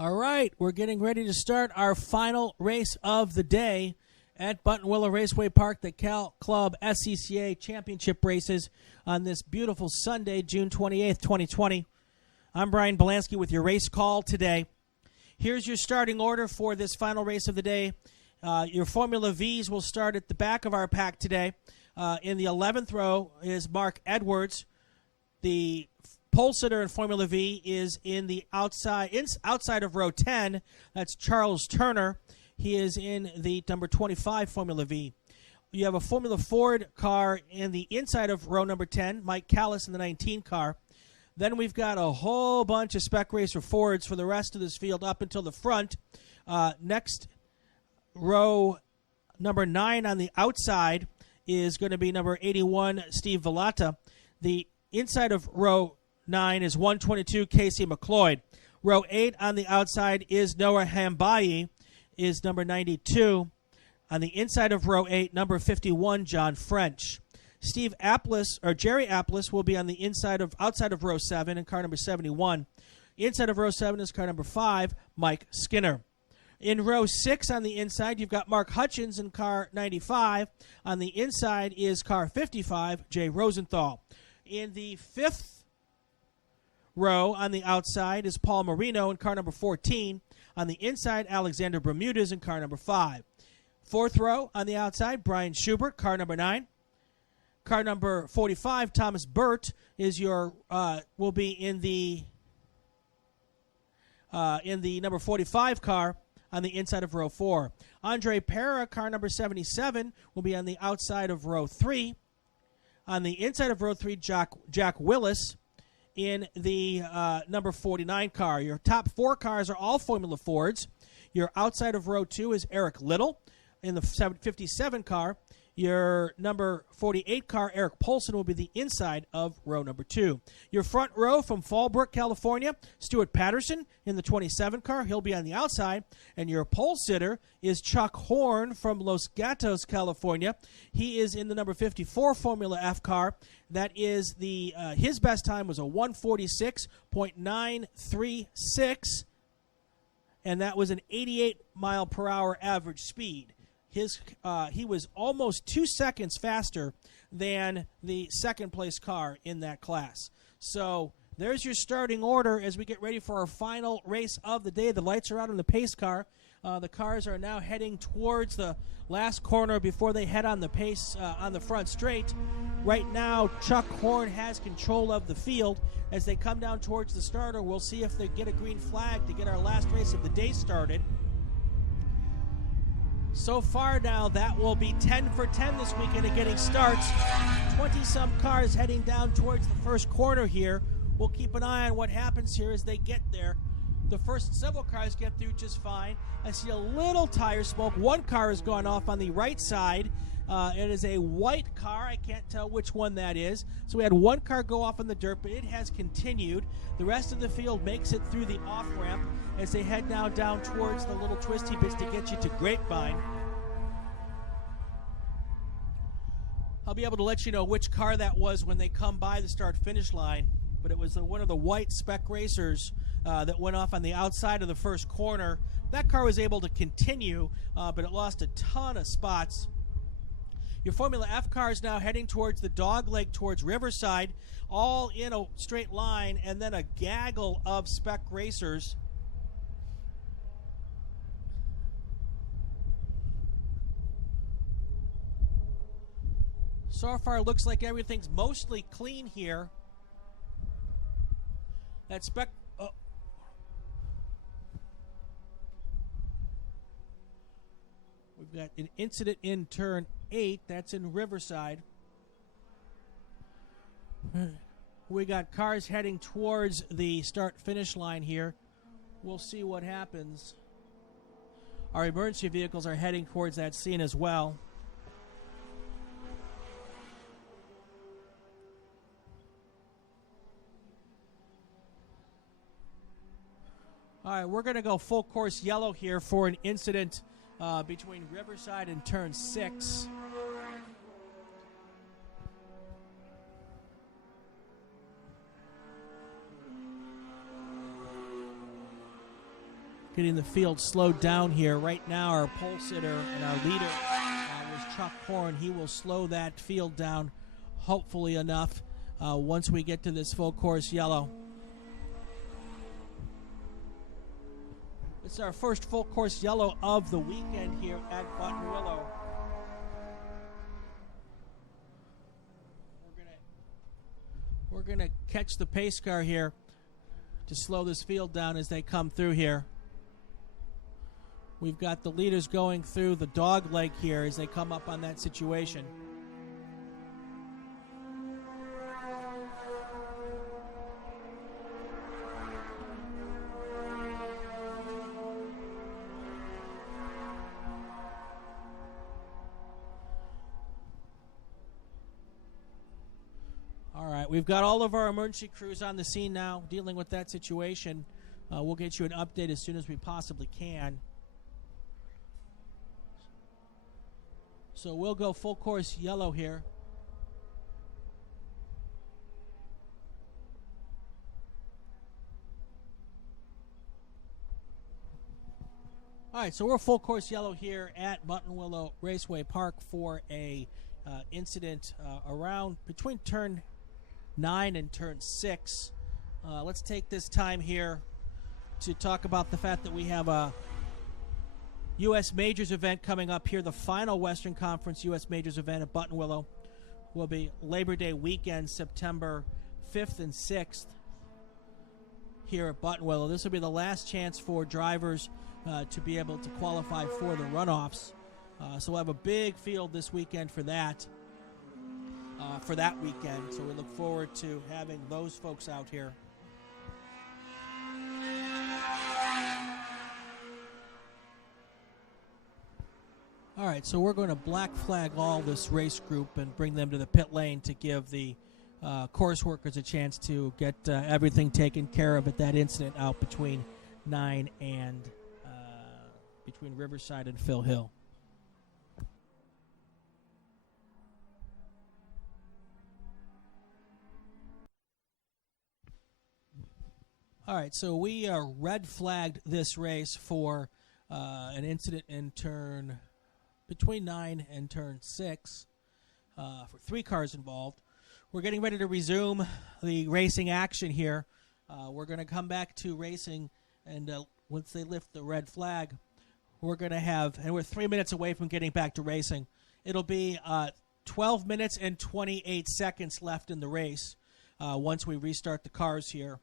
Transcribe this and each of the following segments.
All right, we're getting ready to start our final race of the day at Buttonwillow Raceway Park, the Cal Club SCCA Championship races on this beautiful Sunday, June 28th, 2020. I'm Brian Belansky with your race call today. Here's your starting order for this final race of the day. Your Formula Vs will start at the back of our pack today. In the 11th row is Mark Edwards. The pole sitter in Formula V is in the outside of row 10. That's Charles Turner. He is in the number 25 Formula V. You have a Formula Ford car in the inside of row number 10, Mike Callis in the 19 car. Then we've got a whole bunch of spec racer Fords for the rest of this field up until the front. Next, row number 9 on the outside is going to be number 81, Steve Vallata. The inside of row 9 is 122, Casey McLeod. Row 8 on the outside is Noah Hambayi, is number 92. On the inside of row 8, number 51, John French. Jerry Applis will be on the outside of row 7 in car number 71. Inside of row 7 is car number 5, Mike Skinner. In row 6 on the inside, you've got Mark Hutchins in car 95. On the inside is car 55, Jay Rosenthal. In the 5th row on the outside is Paul Marino in car number 14. On the inside, Alexander Bermudez in car number 5. 4th row on the outside, Brian Schubert, car number 9. Car number 45, Thomas Burt, will be in the number 45 car on the inside of row 4. Andre Pera, car number 77, will be on the outside of row 3. On the inside of row 3, Jack Willis in the number 49 car. Your top 4 cars are all Formula Fords. Your outside of row 2 is Eric Little in the 57 car. Your number 48 car, Eric Polson, will be the inside of row number 2. Your front row from Fallbrook, California, Stuart Patterson in the 27 car. He'll be on the outside. And your pole sitter is Chuck Horn from Los Gatos, California. He is in the number 54 Formula F car. That is his best time was a 146.936, and that was an 88 mile per hour average speed. He was almost 2 seconds faster than the second place car in that class. So there's your starting order as we get ready for our final race of the day. The lights are out on the pace car. The cars are now heading towards the last corner before they head on the pace on the front straight. Right now, Chuck Horn has control of the field. As they come down towards the starter, we'll see if they get a green flag to get our last race of the day started. So far now, that will be 10 for 10 this weekend at getting starts. 20-some cars heading down towards the first corner here. We'll keep an eye on what happens here as they get there. The first several cars get through just fine. I see a little tire smoke. One car has gone off on the right side. It is a white car. I can't tell which one that is. So we had one car go off on the dirt, but it has continued. The rest of the field makes it through the off-ramp as they head now down towards the little twisty bits to get you to Grapevine. I'll be able to let you know which car that was when they come by the start-finish line, but it was one of the white spec racers that went off on the outside of the first corner. That car was able to continue, but it lost a ton of spots. Your Formula F car is now heading towards the dog leg towards Riverside, all in a straight line, and then a gaggle of spec racers. So far, it looks like everything's mostly clean here. That spec... Oh. We've got an incident in turn 8. That's in Riverside. We got cars heading towards the start-finish line here. We'll see what happens. Our emergency vehicles are heading towards that scene as well. All right, we're going to go full course yellow here for an incident between Riverside and turn 6. getting the field slowed down here. Right now, our pole sitter and our leader was Chuck Horn. He will slow that field down, hopefully enough, once we get to this full course yellow. It's our first full course yellow of the weekend here at Buttonwillow. We're gonna catch the pace car here to slow this field down as they come through here. We've got the leaders going through the dog leg here as they come up on that situation. We've got all of our emergency crews on the scene now dealing with that situation. We'll get you an update as soon as we possibly can. So we'll go full course yellow here. All right, so we're full course yellow here at Buttonwillow Raceway Park for a incident around between turn 9 and turn 6. Let's take this time here to talk about the fact that we have a U.S. Majors event coming up here. The final Western Conference U.S. Majors event at Buttonwillow will be Labor Day weekend, September 5th and 6th here at Buttonwillow. This will be the last chance for drivers to be able to qualify for the runoffs. So we'll have a big field this weekend for that. For that weekend, so we look forward to having those folks out here. All right, so we're going to black flag all this race group and bring them to the pit lane to give the course workers a chance to get everything taken care of at that incident out between 9 and between Riverside and Phil Hill. All right, so we red flagged this race for an incident in turn between 9 and turn 6 for 3 cars involved. We're getting ready to resume the racing action here. We're going to come back to racing, and once they lift the red flag, we're going to have, and we're 3 minutes away from getting back to racing. It'll be 12 minutes and 28 seconds left in the race once we restart the cars here.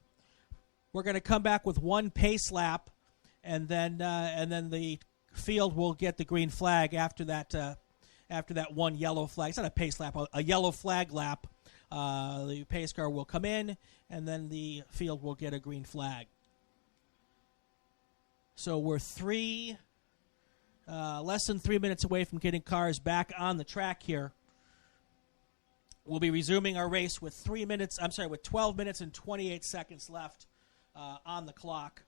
We're going to come back with one pace lap, and then the field will get the green flag after that one yellow flag. It's not a pace lap, a yellow flag lap. The pace car will come in, and then the field will get a green flag. So we're less than 3 minutes away from getting cars back on the track here. We'll be resuming our race with 12 minutes and 28 seconds left on the clock.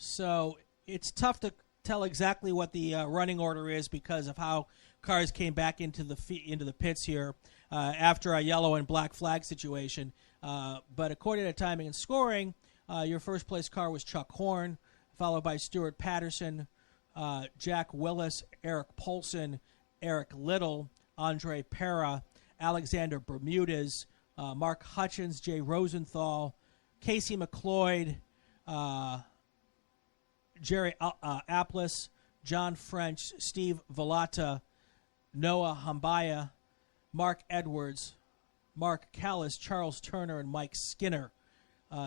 So it's tough to tell exactly what the running order is because of how cars came back into the pits here after a yellow and black flag situation. But according to timing and scoring, your first place car was Chuck Horn, followed by Stuart Patterson, Jack Willis, Eric Polson, Eric Little, Andre Pera, Alexander Bermudez, Mark Hutchins, Jay Rosenthal, Casey McLeod, Jerry Applis, John French, Steve Vallata, Noah Hambaya, Mark Edwards, Mark Callis, Charles Turner, and Mike Skinner.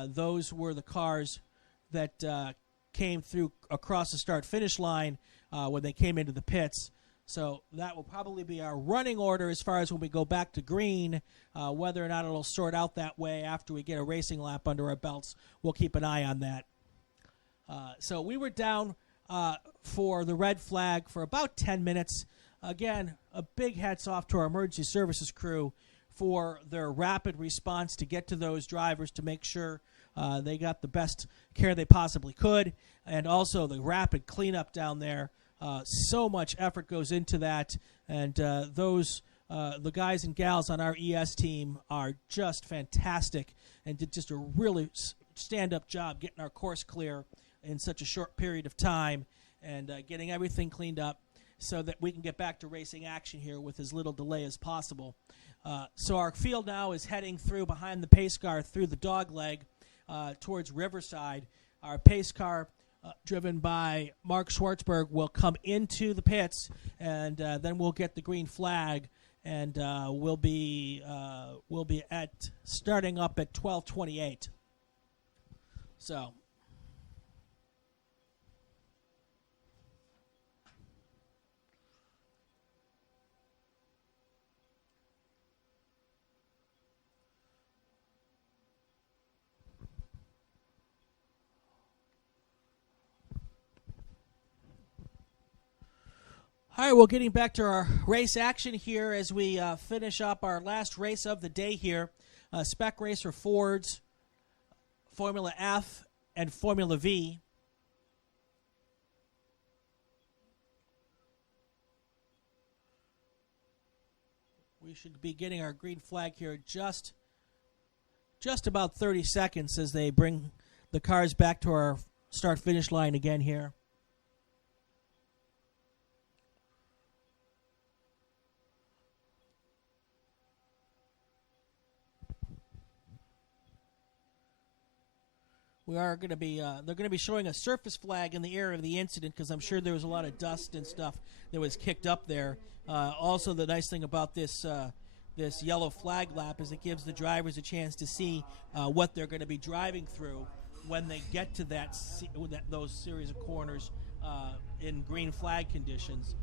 Those were the cars that came through across the start-finish line when they came into the pits. So that will probably be our running order as far as when we go back to green. Whether or not it'll sort out that way after we get a racing lap under our belts, we'll keep an eye on that. So we were down for the red flag for about 10 minutes. again, a big hats off to our emergency services crew for their rapid response to get to those drivers to make sure they got the best care they possibly could, and also the rapid cleanup down there. So much effort goes into that, and the guys and gals on our ES team are just fantastic and did just a really stand-up job getting our course clear in such a short period of time and getting everything cleaned up so that we can get back to racing action here with as little delay as possible. So our field now is heading through behind the pace car through the dog leg towards Riverside. Our pace car, driven by Mark Schwartzberg, will come into the pits, and then we'll get the green flag, and we'll be starting up at 12:28. So. All right, well, getting back to our race action here as we finish up our last race of the day here. Spec Racer Fords, Formula F, and Formula V. We should be getting our green flag here just about 30 seconds as they bring the cars back to our start-finish line again here. We are going to be. They're going to be showing a surface flag in the area of the incident because I'm sure there was a lot of dust and stuff that was kicked up there. Also, the nice thing about this this yellow flag lap is it gives the drivers a chance to see what they're going to be driving through when they get to those series of corners in green flag conditions.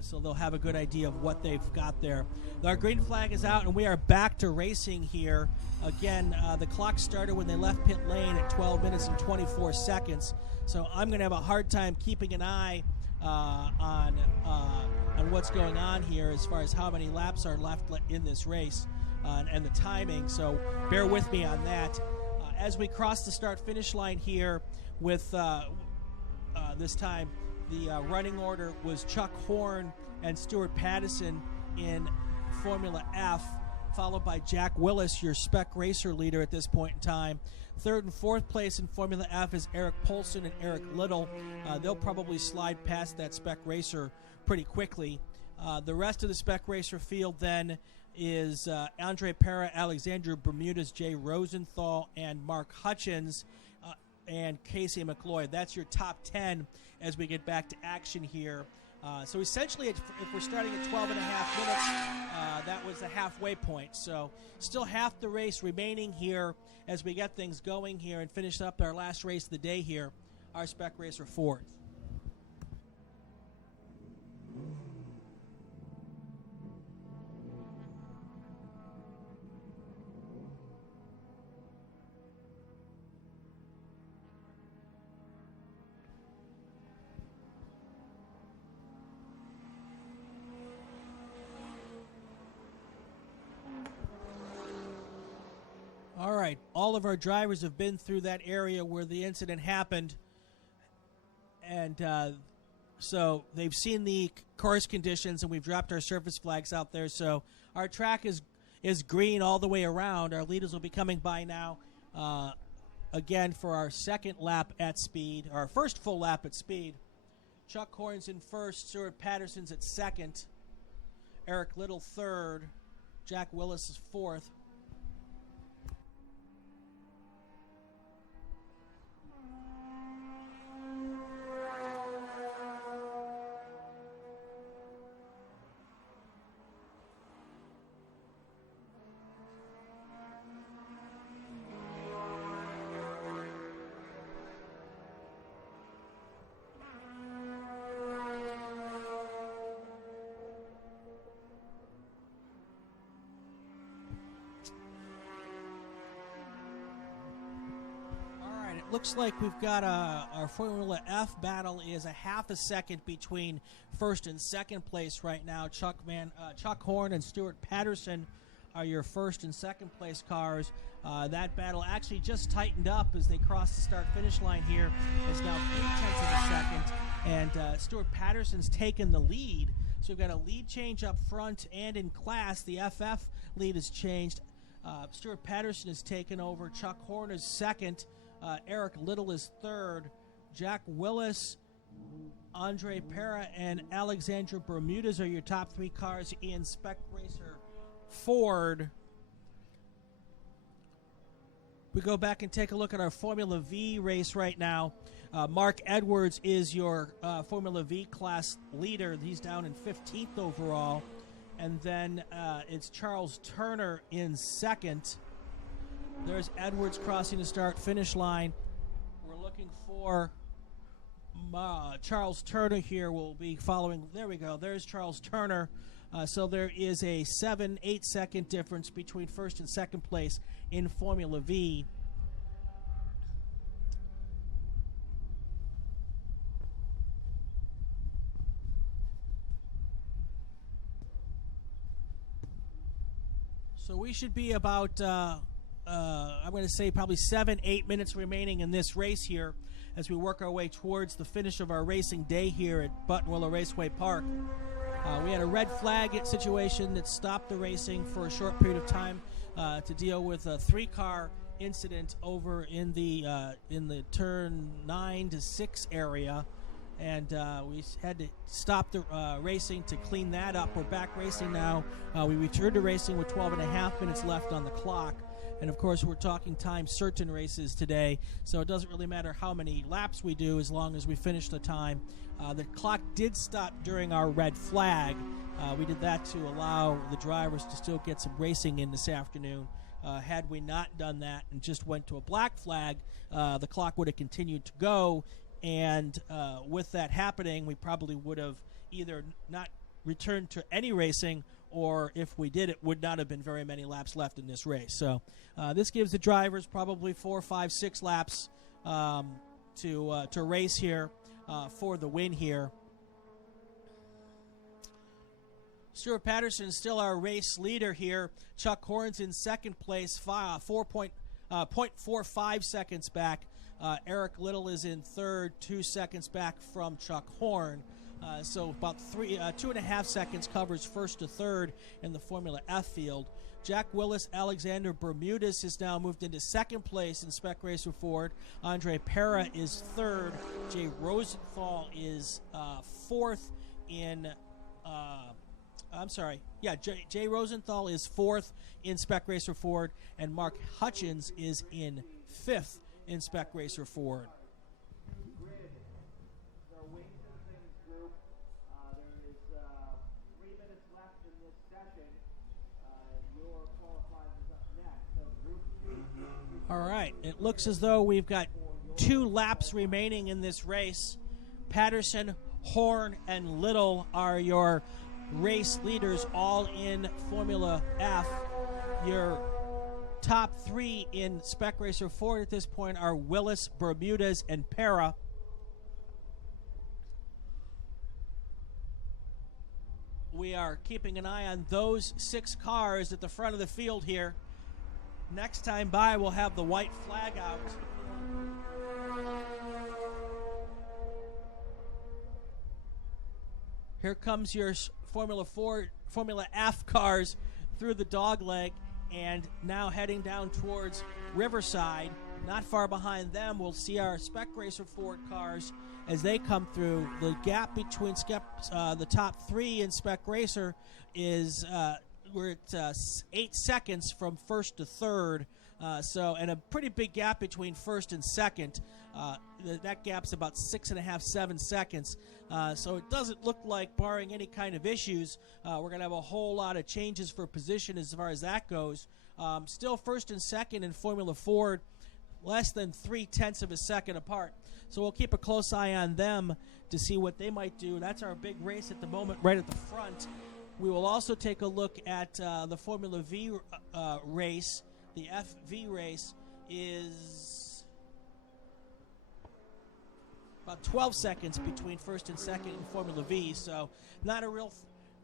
So they'll have a good idea of what they've got there. Our green flag is out, and we are back to racing here. Again, the clock started when they left pit lane at 12 minutes and 24 seconds. So I'm going to have a hard time keeping an eye on what's going on here as far as how many laps are left in this race and the timing. So bear with me on that. As we cross the start-finish line here with this time, the running order was Chuck Horn and Stuart Pattison in Formula F, followed by Jack Willis, your Spec Racer leader at this point in time. Third and fourth place in Formula F is Eric Polson and Eric Little. They'll probably slide past that Spec Racer pretty quickly. The rest of the Spec Racer field then is Andre Parra, Alexander Bermudez, Jay Rosenthal, and Mark Hutchins, and Casey McLeod. That's your top 10 as we get back to action here. So essentially, if we're starting at 12 and a half minutes, that was the halfway point. So still half the race remaining here as we get things going here and finish up our last race of the day here, our Spec Racer Ford. All right, all of our drivers have been through that area where the incident happened, and so they've seen the course conditions, and we've dropped our surface flags out there. So our track is green all the way around. Our leaders will be coming by now again for our second lap at speed, our first full lap at speed. Chuck Horn's in first, Stuart Patterson's at second, Eric Little third, Jack Willis is fourth. looks like we've got our Formula F battle is a half a second between first and second place right now. Chuck Horn and Stuart Patterson are your first and second place cars. That battle actually just tightened up as they crossed the start-finish line here. It's now 0.3 of a second, and Stuart Patterson's taken the lead. So we've got a lead change up front, and in class, the FF lead has changed. Stuart Patterson has taken over. Chuck Horn is second. Eric Little is third. Jack Willis, Andre Pera, and Alexandra Bermudez are your top three cars in Spec Racer Ford. We go back and take a look at our Formula V race right now. Mark Edwards is your Formula V class leader. He's down in 15th overall. And then it's Charles Turner in second. There's Edwards crossing the start-finish line. We're looking for Charles Turner here. Will be following. There we go. There's Charles Turner. So there is a 7-8 second difference between first and second place in Formula V. So we should be about, I'm going to say probably 7-8 minutes remaining in this race here as we work our way towards the finish of our racing day here at Buttonwillow Raceway Park. We had a red flag situation that stopped the racing for a short period of time to deal with a three-car incident over in the turn 9 to 6 area. And we had to stop the racing to clean that up. We're back racing now. We returned to racing with 12 and a half minutes left on the clock. And, of course, we're talking time certain races today, so it doesn't really matter how many laps we do as long as we finish the time. The clock did stop during our red flag. We did that to allow the drivers to still get some racing in this afternoon. Had we not done that and just went to a black flag, the clock would have continued to go. And with that happening, we probably would have either not returned to any racing, or if we did, it would not have been very many laps left in this race. So this gives the drivers probably 4, 5, 6 laps to race here for the win here. Stuart Patterson is still our race leader here. Chuck Horn's in second place, 0.45 seconds back. Eric Little is in third, 2 seconds back from Chuck Horn. So about 2.5 seconds covers first to third in the Formula F field. Jack Willis, Alexander Bermudez has now moved into second place in Spec Racer Ford. Andre Pera is third. Jay Rosenthal is fourth in... Jay Rosenthal is fourth in Spec Racer Ford, and Mark Hutchins is in fifth in Spec Racer Ford. All right, it looks as though we've got 2 laps remaining in this race. Patterson, Horn, and Little are your race leaders, all in Formula F. Your top 3 in Spec Racer Ford at this point are Willis, Bermudez, and Pera. We are keeping an eye on those 6 cars at the front of the field here. Next time by, we'll have the white flag out. Here comes your Formula F cars through the dogleg, and now heading down towards Riverside. Not far behind them, we'll see our Spec Racer Ford cars as they come through. The gap between the top 3 in Spec Racer is we're at 8 seconds from first to third. And a pretty big gap between first and second. That gap's about 6.5, 7 seconds. So it doesn't look like, barring any kind of issues, we're going to have a whole lot of changes for position as far as that goes. Still first and second in Formula Ford, less than 0.3 of a second apart. So we'll keep a close eye on them to see what they might do. That's our big race at the moment, right at the front. We will also take a look at the Formula V race. The FV race is about 12 seconds between first and second in Formula V, so not a real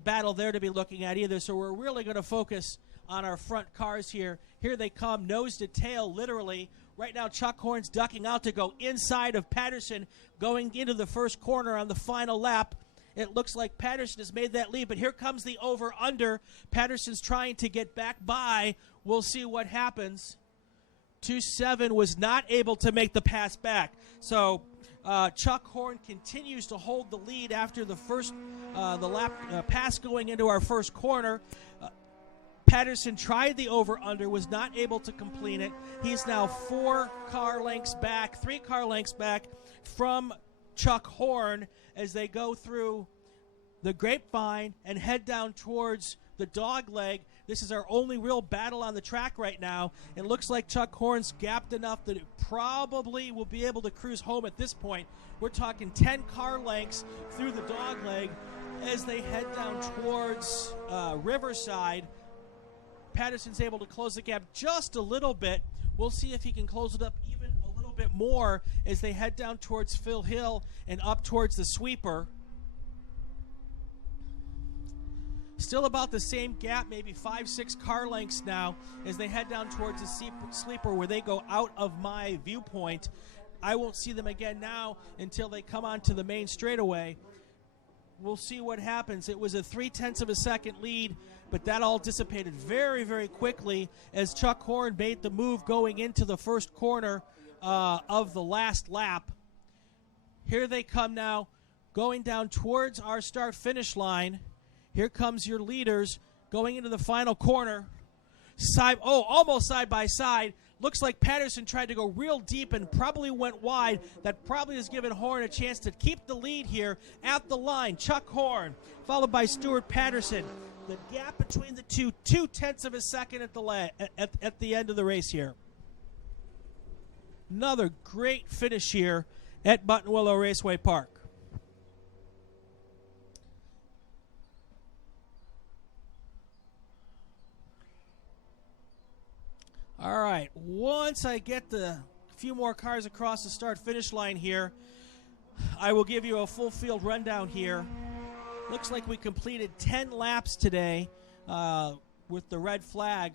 battle there to be looking at either. So we're really going to focus on our front cars here. Here they come, nose to tail, literally. Right now, Chuck Horn's ducking out to go inside of Patterson, going into the first corner on the final lap. It looks like Patterson has made that lead, but here comes the over-under. Patterson's trying to get back by. We'll see what happens. 2.7 was not able to make the pass back. So Chuck Horn continues to hold the lead after the first the lap pass going into our first corner. Patterson tried the over-under, was not able to complete it. He's now 3 car lengths back from Chuck Horn as they go through the grapevine and head down towards the dog leg. This is our only real battle on the track right now. It looks like Chuck Horn's gapped enough that it probably will be able to cruise home at this point. We're talking 10 car lengths through the dog leg as they head down towards Riverside. Patterson's able to close the gap just a little bit. We'll see if he can close it up even a little bit more as they head down towards Phil Hill and up towards the sweeper. Still about the same gap, maybe 5-6 car lengths now as they head down towards the sleeper where they go out of my viewpoint. I won't see them again now until they come onto the main straightaway. We'll see what happens. It was a 0.3 of a second lead, but that all dissipated very, very quickly as Chuck Horn made the move going into the first corner of the last lap. Here they come now, going down towards our start-finish line. Here comes your leaders going into the final corner. Almost side by side. Looks like Patterson tried to go real deep and probably went wide. That probably has given Horn a chance to keep the lead here at the line. Chuck Horn, followed by Stuart Patterson. The gap between the two, 0.2 of a second at the end of the race here. Another great finish here at Buttonwillow Raceway Park. All right, once I get the few more cars across the start-finish line here, I will give you a full field rundown here. Looks like we completed 10 laps today with the red flag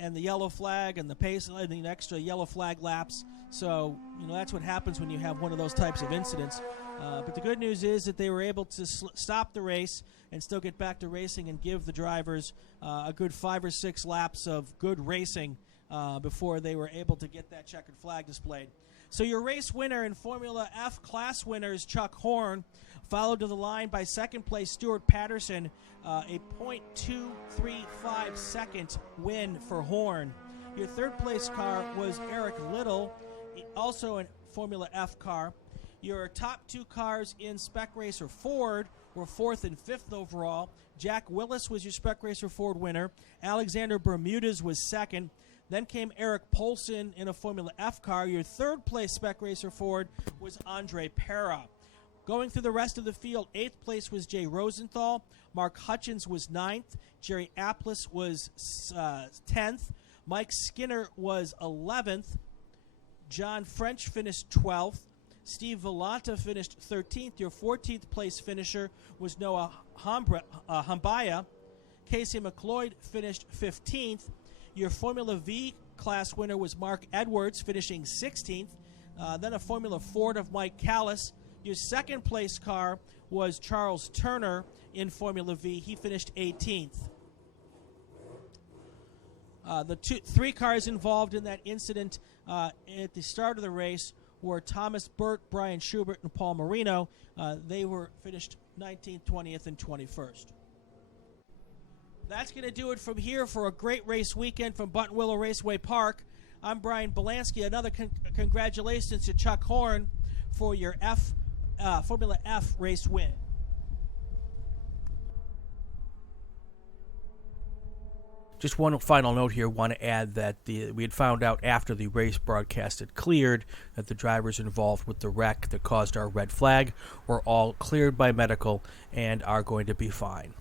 and the yellow flag and the pace and the extra yellow flag laps. So, that's what happens when you have one of those types of incidents. But the good news is that they were able to stop the race and still get back to racing and give the drivers a good 5 or 6 laps of good racing before they were able to get that checkered flag displayed. So your race winner in Formula F class winner is Chuck Horn, followed to the line by second place Stuart Patterson, a 0.235 second win for Horn. Your third place car was Eric Little, also a Formula F car. Your top 2 cars in Spec Racer Ford were 4th and 5th overall. Jack Willis was your Spec Racer Ford winner. Alexander Bermudez was second. Then came Eric Polson in a Formula F car. Your third place Spec Racer Ford was Andre Pera. Going through the rest of the field, 8th place was Jay Rosenthal. Mark Hutchins was 9th. Jerry Applis was 10th. Mike Skinner was 11th. John French finished 12th. Steve Vellante finished 13th. Your 14th place finisher was Noah Hambaya. Casey McLeod finished 15th. Your Formula V class winner was Mark Edwards, finishing 16th. Then a Formula Ford of Mike Callis. Your second place car was Charles Turner in Formula V. He finished 18th. The 3 cars involved in that incident at the start of the race were Thomas Burt, Brian Schubert, and Paul Marino. They were finished 19th, 20th, and 21st. That's going to do it from here for a great race weekend from Buttonwillow Raceway Park. I'm Brian Belansky. Another congratulations to Chuck Horn for your Formula F race win. Just one final note here. Want to add that we had found out after the race broadcast had cleared that the drivers involved with the wreck that caused our red flag were all cleared by medical and are going to be fine.